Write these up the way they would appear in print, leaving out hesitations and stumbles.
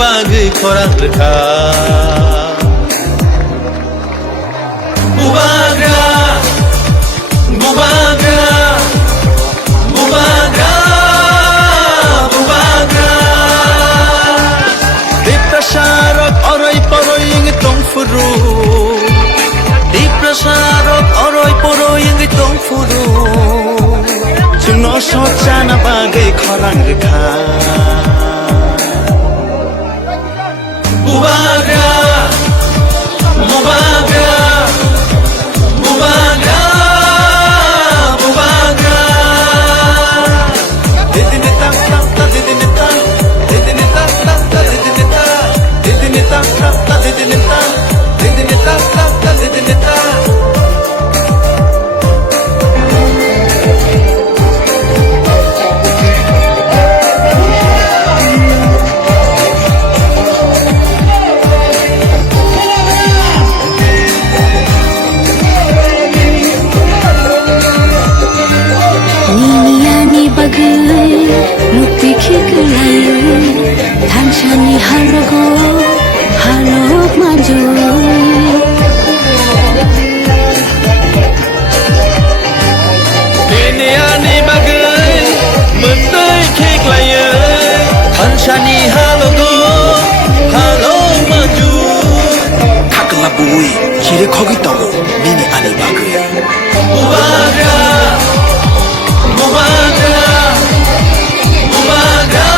bagay korang reka Bubagra Bubagra Bubagra Bubagra Diprasarok oroy poroy yung itong furu Diprasarok oroy poroy yung itong furu Juno socha na bagay korang reka Bubagra Bubagra Bubagra Bubagra Didinita tapta didinita Didinita tapta didinita Didinita tapta didinita Didinita tapta didinita Tanshani halago halok maju Diniani bagai mentai kek laya Tanshani halago halok maju Kakla bui kire kogi tomo nini ani bagai Bubagra Bubagra Bubagra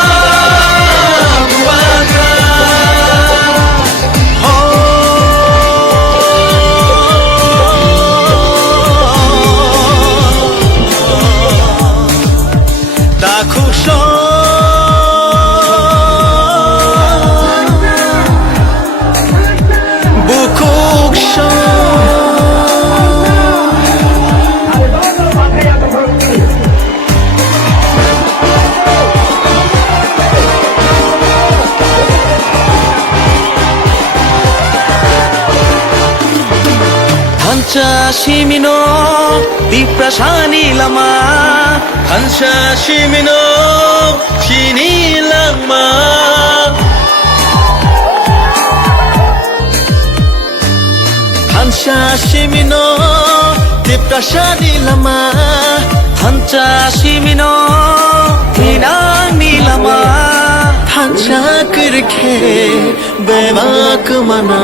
Hansa Shimino Diprasani lama Hansa Shimino Shini lama Hansa Shimino Diprasani lama Hansa Shimino Hinani lama Hansa kirke Bebak mana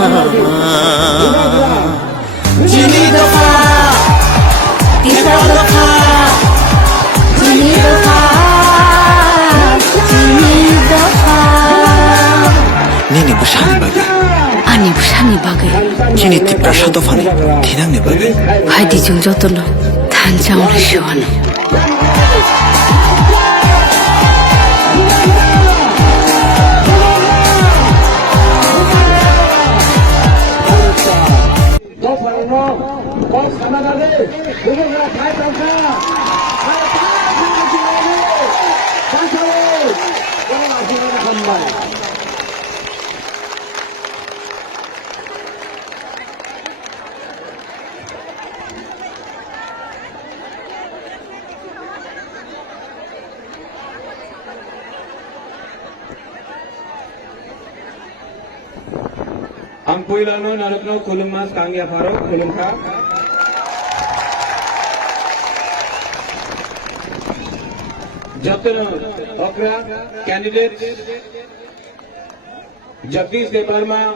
Jini dofa, Tisa dofa Jini dofa Jini dofa Nini busani bagai Ani busani bagai Jini tiprasa dofani Tinang ni bagai Haidi jung jotono Tanjang rishuano Ang puilano narutno kulum mas Kangya Farok kulum ka Jatno okra candidate Jagdish Debarma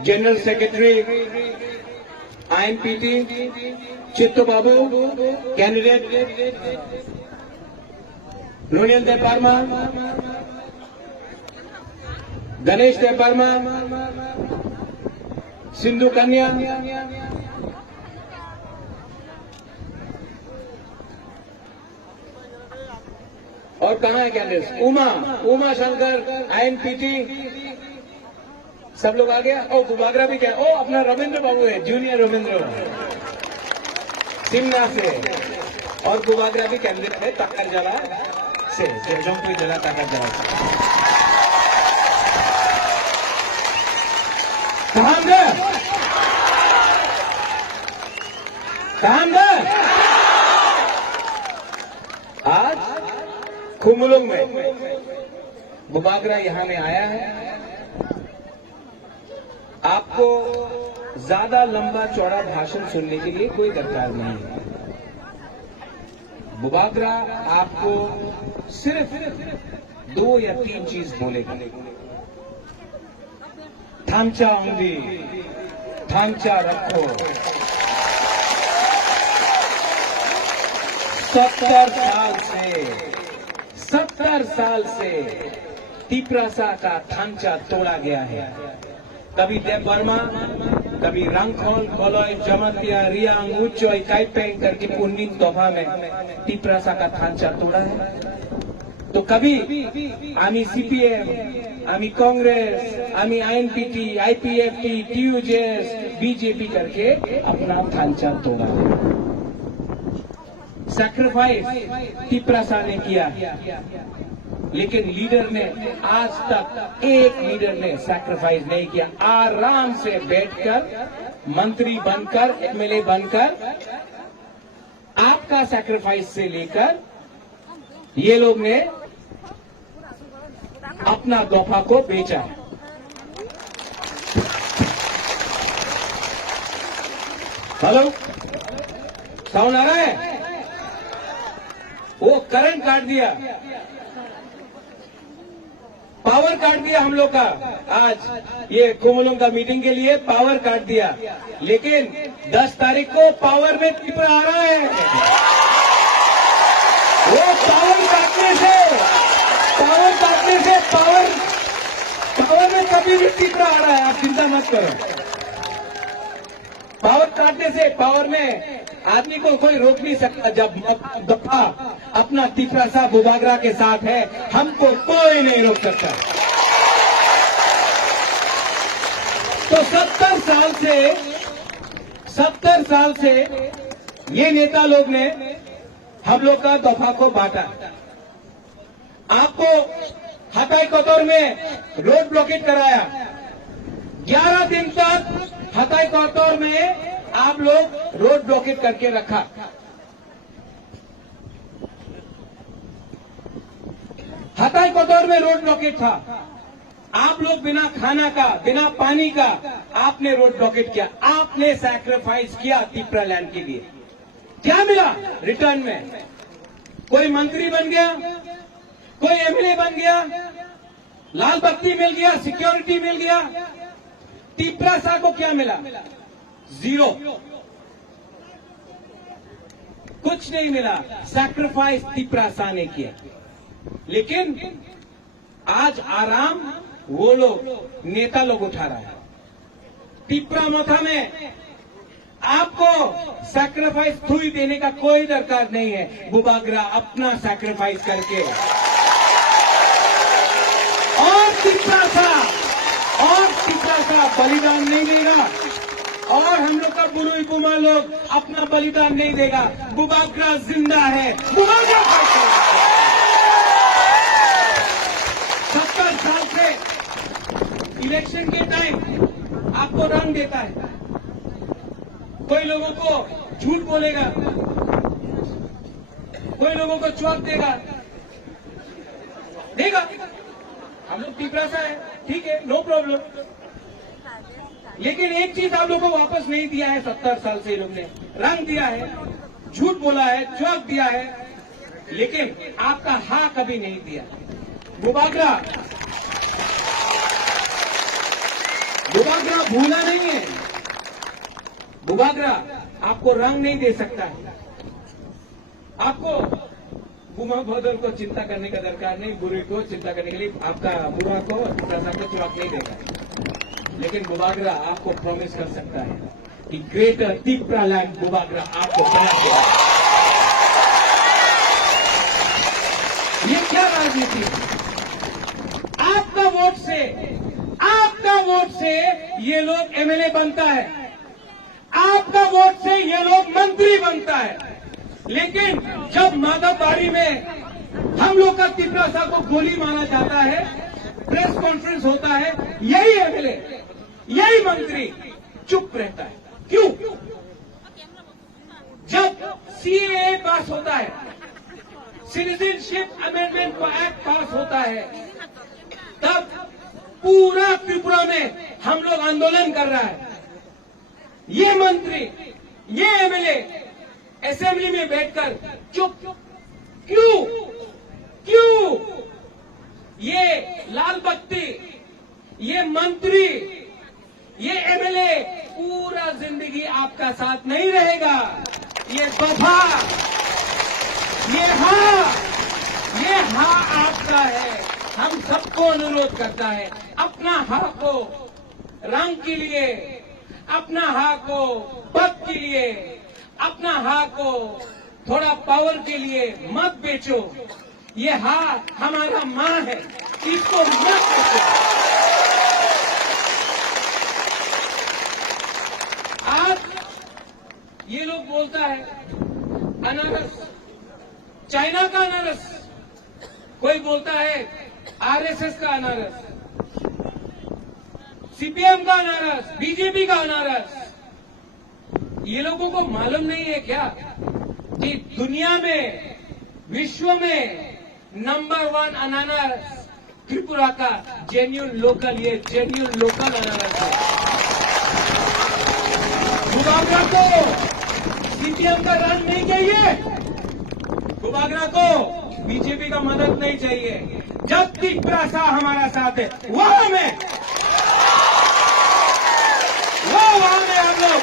General Secretary IMPT Chitto Babu candidate Nonial Debarma Ganesh Debarma Sindhu कन्या और कहाँ है candidate Uma Shankar INPT सब लोग आ गया ओ बुबागरा भी क्या ओ अपना रविंद्र बाबू है जूनियर रविंद्र सिमना से और बुबागरा भी कैंडिडेट है तक्कर जला से जमपुर जिला तक्कर जला आज खुमुलुंग में बुबागरा यहाँ में आया है आपको ज्यादा लंबा चौड़ा भाषण सुनने के लिए कोई दरकार नहीं है। बुबागरा आपको सिर्फ 2 या 3 चीज बोलेगा। थामचा उंगली, थामचा रखो। 70 साल से तिप्रासा का थामचा तोड़ा गया है। कभी देव वर्मा, कभी रंगखोल, कलय, जमातिया, रियांग, उच्चोय, काइपेंग करके 19 दफा में तिप्रासा का थांचा तोड़ा है। तो कभी आमी सीपीएम, आमी कांग्रेस, आमी आईएनपीटी, आईपीएफटी, टीयूजेएस, बीजेपी करके अपना थांचा तोड़ा है। सैक्रिफाइस तिप्रासा ने किया, लेकिन लीडर ने आज तक एक लीडर ने सैक्रिफाइस नहीं किया। आराम से बैठकर, मंत्री बनकर, एमएलए बनकर, आपका सैक्रिफाइस से लेकर ये लोग ने अपना दफा को बेचा है। हेलो, साउंड आ रहा है? वो करंट काट दिया, पावर काट दिया हम लोग का। आज ये कोमलों का मीटिंग के लिए पावर काट दिया, लेकिन 10 तारीख को पावर में तिपरा आ रहा है। वो पावर काटने से पावर में कभी भी तिपरा आ रहा है, आप चिंता मत करो। पावर काटने से पावर में आदमी को कोई रोक नहीं सकता। जब दफा अपना तिपरासा बुबागरा के साथ है, हमको कोई नहीं रोक सकता। तो 70 साल से ये नेता लोग ने हम लोग का दफा को बांटा। आपको हताई कोतौर में रोड ब्लॉकेट कराया। 11 दिन तक हताई कोतौर में आप लोग रोड ब्लॉकेट करके रखा। हताई कोतौर में रोड ब्लॉकेट था। आप लोग बिना खाना का, बिना पानी का आपने रोड ब्लॉकेट किया। आपने सैक्रिफाइस किया तिपरा लैंड के लिए। क्या मिला रिटर्न में? कोई मंत्री बन गया, कोई एमएलए बन गया, लाल बत्ती मिल गया, सिक्योरिटी मिल गया। तिपरासा को क्या मिला? 0, कुछ नहीं मिला। सैक्रिफाइस तिपरासा ने किया। लेकिन आज आराम वो लोग नेता लोग उठा रहा है। तिपरा मथा में आपको सैक्रिफाइस थुई देने का कोई दरकार नहीं है। बुबागरा अपना सैक्रिफाइस करके और तिपरासा बलिदान नहीं देगा, और हम लोग का बुरुई बुमा लोग अपना बलिदान नहीं देगा। बुबागरा जिंदा है। बुबागरा 70 साल से इलेक्शन के टाइम आपको रंग देता है। कोई लोगों को झूठ बोलेगा, कोई लोगों को चौक देगा। हम लोग तिपरासा है, ठीक है, नो प्रॉब्लम। लेकिन एक चीज आप लोगों को वापस नहीं दिया है। 70 साल से लोग ने रंग दिया है, झूठ बोला है, चौक दिया है, लेकिन आपका हाँ कभी नहीं दिया। बुबागरा भूला नहीं है। बुबागरा आपको रंग नहीं दे सकता है। आपको गुमा भोदल को चिंता करने का दरकार नहीं, बुरे को चिंता करने के लिए आपका बुरा को चौक नहीं देगा। लेकिन बुबागरा आपको प्रॉमिस कर सकता है कि ग्रेटर तिपरा लैंड बुबागरा आपको बना देगा। ये क्या राजनीति है? आपका वोट से ये लोग एमएलए बनता है, आपका वोट से ये लोग मंत्री बनता है। लेकिन जब माधवबाड़ी में हम लोग का तिपरासा को गोली मारा जाता है, प्रेस कॉन्फ्रेंस होता है, यही एमएलए, यही मंत्री चुप रहता है। क्यों? जब सीएए पास होता है, सिटीजनशिप अमेंडमेंट एक्ट पास होता है, तब पूरा त्रिपुरा में हम लोग आंदोलन कर रहा है। ये मंत्री, ये एमएलए असेंबली में बैठकर चुप क्यों? क्यों? ये लाल बत्ती, ये मंत्री, ये एमएलए पूरा जिंदगी आपका साथ नहीं रहेगा। ये दफा, ये हाँ आपका है। हम सबको अनुरोध करता है, अपना हाँ को रंग के लिए, अपना हाँ को पद के लिए, अपना हाँ को थोड़ा पावर के लिए मत बेचो। ये हाँ हमारा माँ है, इसको मत बेचो। आज ये लोग बोलता है अनारस, चाइना का अनारस, कोई बोलता है आरएसएस का अनारस, सीपीएम का अनारस, बीजेपी का अनारस। ये लोगों को मालूम नहीं है क्या कि दुनिया में, विश्व में नंबर 1 अनारस त्रिपुरा का जेन्युइन लोकल, ये जेन्युइन लोकल अनारस है। बुबागरा को सीपीएम का रन नहीं चाहिए, बुबागरा को बीजेपी का मदद नहीं चाहिए। जब तिप्रासा हमारा साथ है वहां में हम लोग,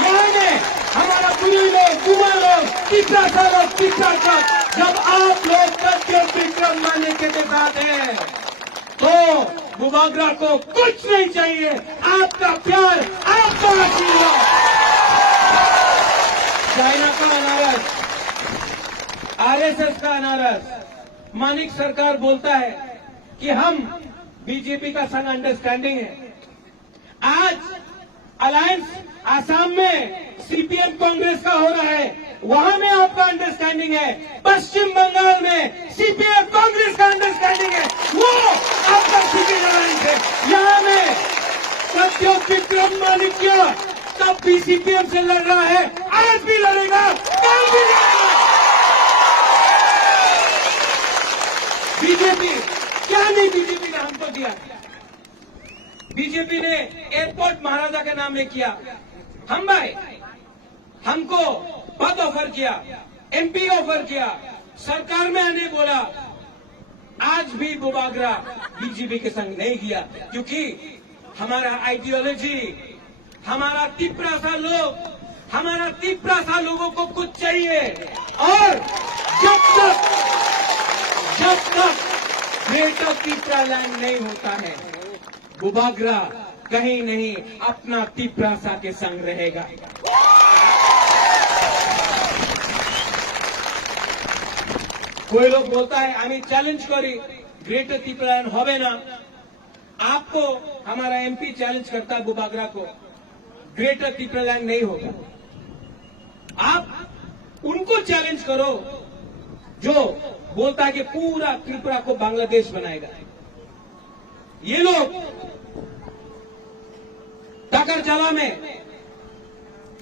यहाँ में हमारा पुरी लोग, कुमार लोग, तिप्रासा लोग, तिप्रासा, जब आप लोग सत्य विक्रम मान्य के साथ हैं तो बुबागरा को कुछ नहीं चाहिए। आपका प्यार, आपका आशीर्वाद। चाइना का अनारस, आरएसएस का अनारस, मानिक सरकार बोलता है कि हम बीजेपी का संग अंडरस्टैंडिंग है। आज अलायंस आसाम में सीपीएम कांग्रेस का हो रहा है, वहां में आपका अंडरस्टैंडिंग है। पश्चिम बंगाल में सीपीएम कांग्रेस का अंडरस्टैंडिंग है, वो आपका सीपीएम अलायंस है। यहां में सत्य विक्रम मानिक्य तब भी सीपीएम से लड़ रहा है, आज भी लड़ेगा, कल भी लड़ेगा। बीजेपी क्या नहीं, बीजेपी ने हमको दिया। बीजेपी ने एयरपोर्ट महाराजा के नाम में किया, हम भाई हमको पद ऑफर किया, एमपी ऑफर किया, सरकार में आने बोला। आज भी बुबागरा बीजेपी के संग नहीं किया, क्योंकि हमारा आइडियोलॉजी, हमारा तिप्रासा लोग, हमारा तिप्रासा लोगों को कुछ चाहिए। और जब तक ग्रेटर तिप्रा लैंड नहीं होता है, बुबागरा कहीं नहीं अपना तिप्रासा के संग रहेगा। कोई लोग बोलता है हमें चैलेंज करी ग्रेटर तिप्रा लैंड होवे ना। आपको हमारा एमपी चैलेंज करता है बुबागरा को, ग्रेटर तिप्रा लैंड नहीं होगा। आप उनको चैलेंज करो जो बोलता है कि पूरा त्रिपुरा को बांग्लादेश बनाएगा। ये लोग टाकरजला में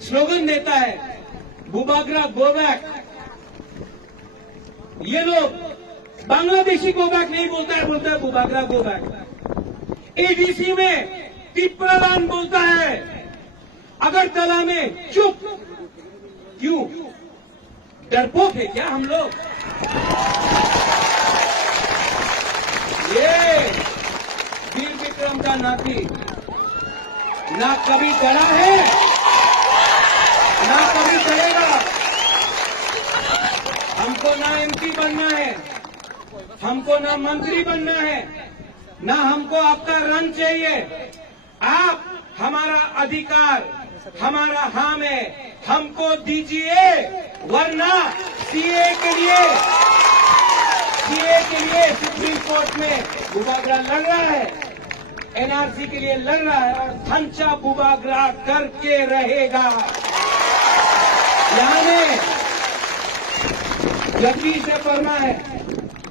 स्लोगन देता है बुबागरा गो बैक। ये लोग बांग्लादेशी गो बैक नहीं बोलता है, बोलता है बुबागरा गो बैक। एडीसी में तिप्रालैंड बोलता है, अगरतला में चुप। क्यों? डरपोक है क्या हम लोग? ये वीर विक्रम का नाती ना कभी डरा है, ना कभी डरेगा। हमको ना एमपी बनना है, हमको ना मंत्री बनना है, ना हमको आपका रंग चाहिए। आप हमारा अधिकार, हमारा हाँ में हमको दीजिए, वरना सीए के लिए सुप्रीम कोर्ट में बुबागरा लड़ रहा है, एनआरसी के लिए लड़ रहा है, और थंचा बुबागरा करके रहेगा। यहाँ में जगदीश वर्मा है,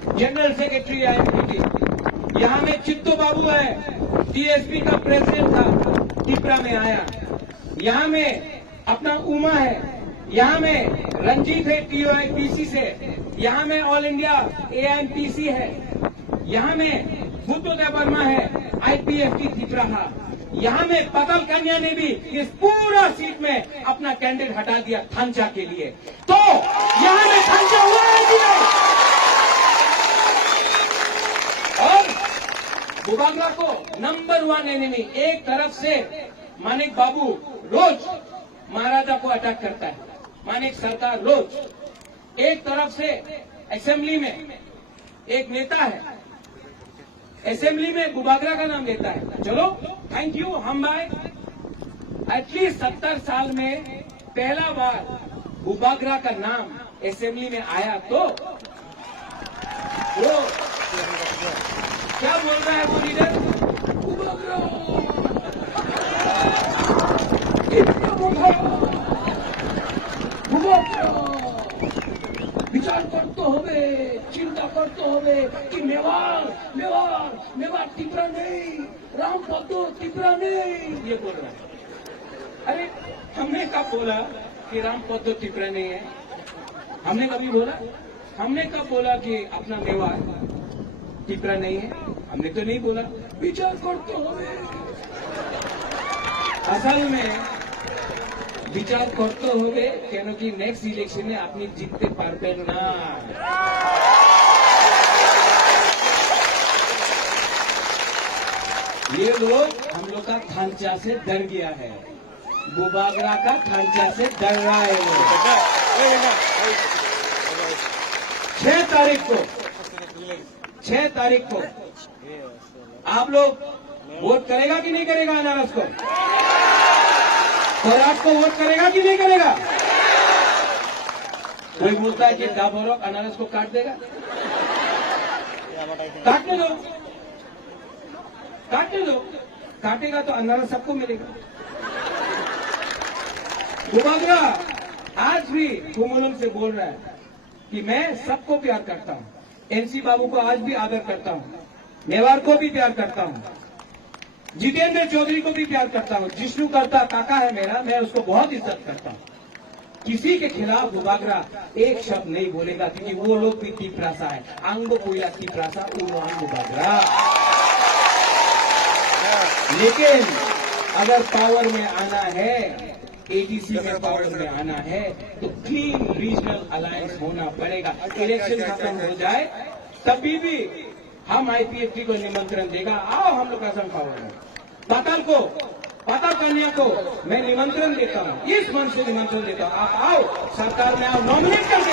जनरल सेक्रेटरी आईएमपीटी। यहाँ में चित्तो बाबू है, टीएसपी का प्रेसिडेंट था, तिप्रा में आया। यहाँ में अपना उमा है, यहाँ में रंजीत है टीओआईपीसी से, यहाँ में ऑल इंडिया एआईएमपीसी है, यहाँ में बुद्धदेव वर्मा है, IPFT तिपराहा, यहाँ में पतल कन्या ने भी इस पूरा सीट में अपना कैंडिडेट हटा दिया थांचा के लिए। तो यहाँ में थांचा हुआ है कि नहीं? और बुबागरा को नंबर 1 एनिमी, एक तरफ से मानिक बाबू रोज महाराजा को अटैक करता है, मानिक सरकार रोज, एक तरफ से असेंबली में एक नेता है, असेंबली में बुबागरा का नाम लेता है। चलो थैंक यू, हम भाई एटलीस्ट 70 साल में पहला बार बुबागरा का नाम असेंबली में आया। तो वो क्या बोल रहा है वो लीडर? बुबागरा विचार करते होवे, चिंता करते होवे कि मेवाड़ तिपरा नहीं, राम पद्दो तिपरा नहीं, ये बोल रहा है। अरे हमने कब बोला कि राम पद्दो तिपरा नहीं है? हमने कभी बोला? हमने कब बोला कि अपना मेवाड़ तिपरा नहीं है? हमने तो नहीं बोला। विचार करते होवे, असल में विचार करते होवे क्योंकि नेक्स्ट इलेक्शन में अपनी जीतते पारबेन ना। ये लोग हम लोग का थांचा से डर गया है, बुबागरा का थांचा से डर रहा है। 6 तारीख को आप लोग वोट करेगा कि नहीं करेगा अनारस को? खोराक को वोट करेगा कि नहीं करेगा? कोई बोलता है कि डाबोरक अनारस को काट देगा। काटने दो, काटने दो, काटेगा तो अनारस सबको मिलेगा। बुबागरा आज भी कुमलम से बोल रहा है कि मैं सबको प्यार करता हूं, एनसी बाबू को आज भी आदर करता हूं, मेवाड़ को भी प्यार करता हूं, जितेंद्र चौधरी को भी प्यार करता हूं, जिष्णु करता काका है मेरा, मैं उसको बहुत इज्जत करता हूं। किसी के खिलाफ बुबागरा एक शब्द नहीं बोलेगा क्योंकि वो लोग भी तिपरासा है। आंगो कोयला तिपरासा उनो आंग बुबागरा। लेकिन अगर पावर में आना है, एडीसी में पावर में आना है तो क्लीन रीजनल अलायंस होना पड़ेगा। इलेक्शन खत्म हो जाए तभी भी हम IPFT को निमंत्रण देगा, आओ हम लोग असम पावर में। पाताल कन्या को मैं निमंत्रण देता हूं, इस मन से निमंत्रण देता हूं, आप आओ सरकार में आओ, नॉमिनेट करके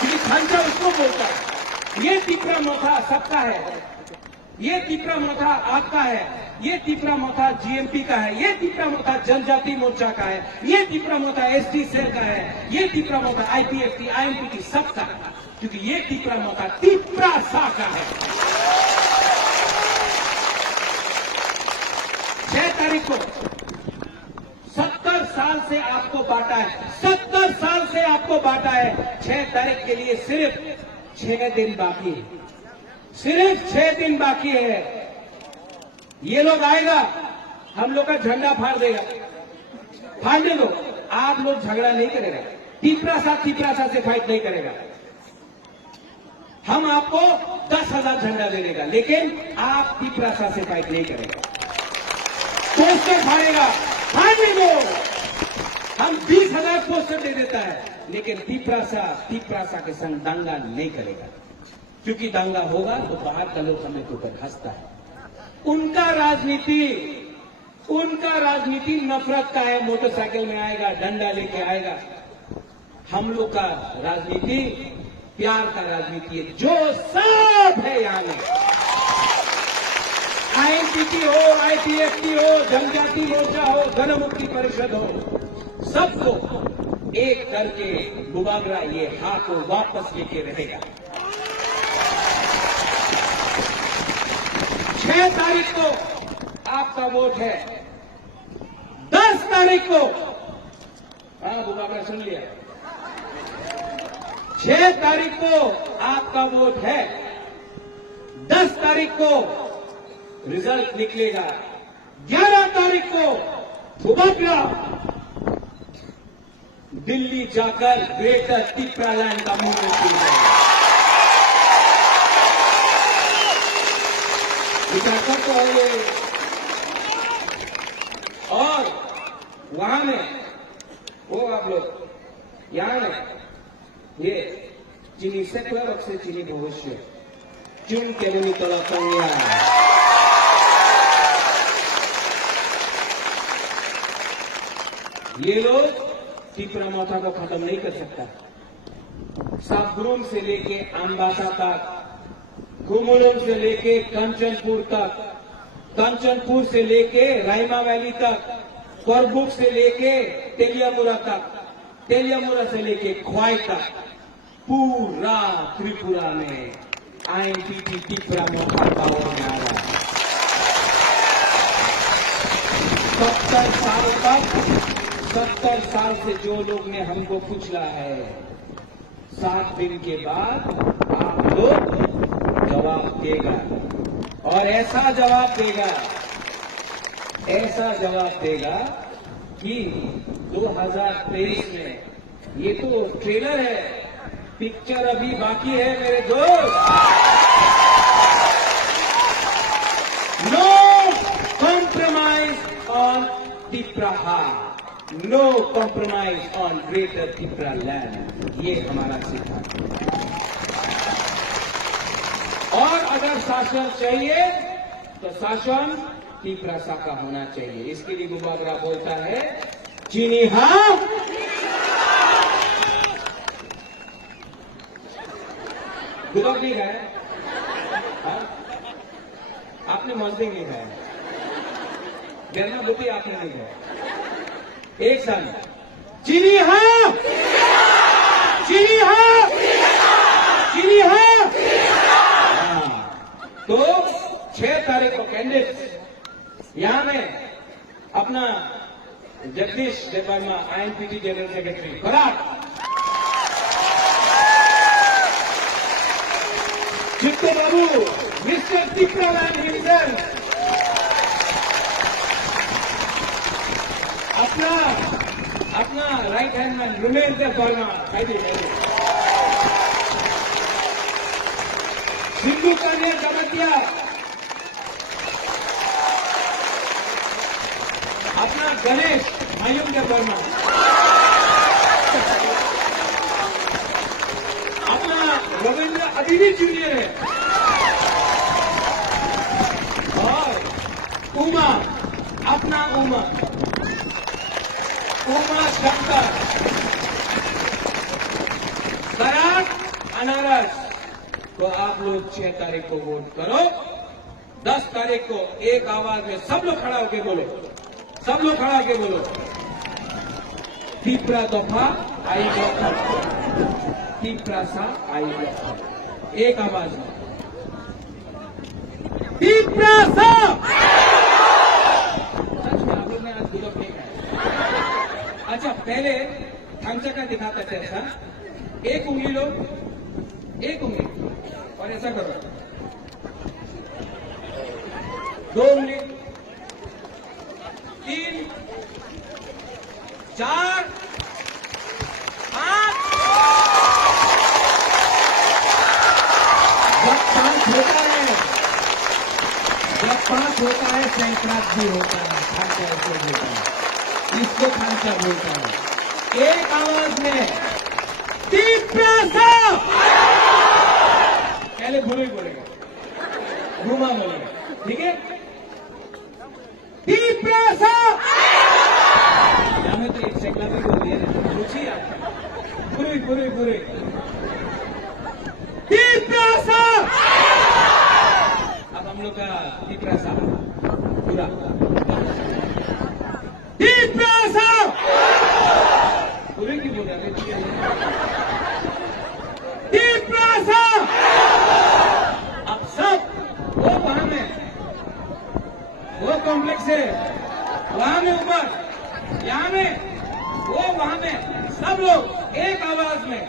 क्योंकि थांचा उसको बोलता है। ये तिपरा मोथा सबका है, ये तिपरा मोथा आपका है, ये तिपरा मोथा GMP का है, ये तिपरा मोथा जनजाति मोर्चा का है, ये तिपरा मोथा ST सेल का है, ये तिपरा मोथा IPFT IMPT सबका है, क्योंकि ये तिपरा मोथा तिपरासा का है। 6 तारीख को 70 साल से आपको बांटा है, 70 साल से आपको बांटा है। 6 तारीख के लिए सिर्फ 6 दिन बाकी है, सिर्फ 6 दिन बाकी है। ये लोग आएगा, हम लोग का झंडा फाड़ देगा, फाड़ने दो, आप लोग झगड़ा नहीं करेगा, तिपरासा से फाइट नहीं करेगा। हम आपको 10,000 झंडा दे देगा, लेकिन आप तिपरासा से फाइट नहीं करेगा। पोस्टर फाड़ेगा, फाड़ने दो, हम 20,000 पोस्टर दे देता है, लेकिन तिपरासा के संग दंगा नहीं करेगा, क्योंकि दंगा होगा तो बाहर का लोग हमें के ऊपर हंसता है। उनका राजनीति नफरत का है, मोटरसाइकिल में आएगा, डंडा लेके आएगा। हम लोग का राजनीति प्यार का राजनीति है, जो सब है यहाँ में, IMPT हो, IPFT हो, जनजाति मोर्चा हो, जनमुक्ति परिषद हो, सबको एक करके बुबागरा ये हाथ को वापस लेके रहेगा। 6 तारीख को आपका वोट है, 10 तारीख को, हाँ बुबागरा सुन लिया, 6 तारीख को आपका वोट है, 10 तारीख को रिजल्ट निकलेगा, 11 तारीख को बुबागरा दिल्ली जाकर ग्रेटर तिपरालैंड का मूवमेंट शुरू करेगा। विकासक तो है ये। और वहां में वो आप लोग यहाँ में ये चीनी सेकुलर और से चीनी भविष्य चुन केलोनी तला पंग्या ये लोग त्रिपुरा माथा को खत्म नहीं कर सकता। साबग्रुम से लेके अम्बासा तक, कुमुलुम से लेके कंचनपुर तक, कंचनपुर से लेके रायमा वैली तक, करबुक से लेके तेलियामुरा तक, तेलियामुरा से लेके ख्वाई तक, पूरा त्रिपुरा में आईएनटीटी त्रिपुरा मोटा पावर में आ रहा है। 70 साल से जो लोग ने हमको पूछला है, 7 दिन के बाद आप लोग जवाब देगा और ऐसा जवाब देगा कि 2023 में ये तो ट्रेलर है, पिक्चर अभी बाकी है मेरे दोस्त। No compromise on Tripura, no compromise on greater Tripura land, ये हमारा सिद्धांत है। और अगर शासन चाहिए तो शासन त्रिपुरा का होना चाहिए। इसके लिए मुबाबरा बोलता है चीनी हाँ, गुलाब नहीं है, आपने मजदूर नहीं है, गन्ना बुद्धि आपने नहीं है। एक साल चीनी हाँ, चीनी हाँ, चीनी हाँ। तो 6 तारीख को कैंडिडेट यहां में अपना Jagdish Debbarma INTT general secretary बरात, Chitto Babu mister Tripura land himself, अपना right hand man Rumendra Verma, Sindhu Kanya Jagatiya, अपना गणेश मयूर वर्मा, अपना रविंद्र अदिनी जूनियर है, और उमा, अपना उमा शंकर, सराट अनारस। तो आप लोग 6 तारीख को वोट करो। 10 तारीख को एक आवाज में सब लोग खड़ा होके बोलो, सब लोग खड़ा होके बोलो, त्रिपुरा दफा आई दफा, त्रिपुरा सा आई दफा, एक आवाज में त्रिपुरा सा। सच में आप लोग ने आज गुलाब नहीं खाया। अच्छा पहले थमचा का दिखाता थे ऐसा, एक उंगली लो, एक उंगली और ऐसा करो, 2 उंगली, 3, 4, 5। जब 5 होता है सैंक्रात भी होता है, खांचा ऐसे होता है, इसको खांचा बोलता है। एक आवाज में त्रिपुरा, पहले भूलो ही बोलेगा, घुमा बोलेगा, ठीक है। त्रिपुरा यहाँ में तो एक सेकला भी बोल दिया, पूछिए आप पूरी त्रिपुरा। अब हम लोग का त्रिपुरा पूरा त्रिपुरा पूरे की बोल रहे त्रिपुरा। अब सब वो वहां में, वो कॉम्प्लेक्स है वहां में ऊपर, यहाँ में वो वहां में, सब लोग एक आवाज में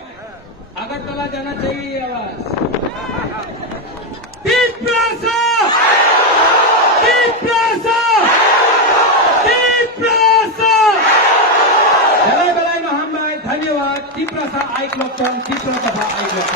अगरतला जाना चाहिए ये आवाज, त्रिपुरा, त्रिपुरा, त्रिपुरा। जय बलाई महान भाई, धन्यवाद। त्रिपुरा आई क्लॉक, त्रिपुरा दफा आई क्लॉक।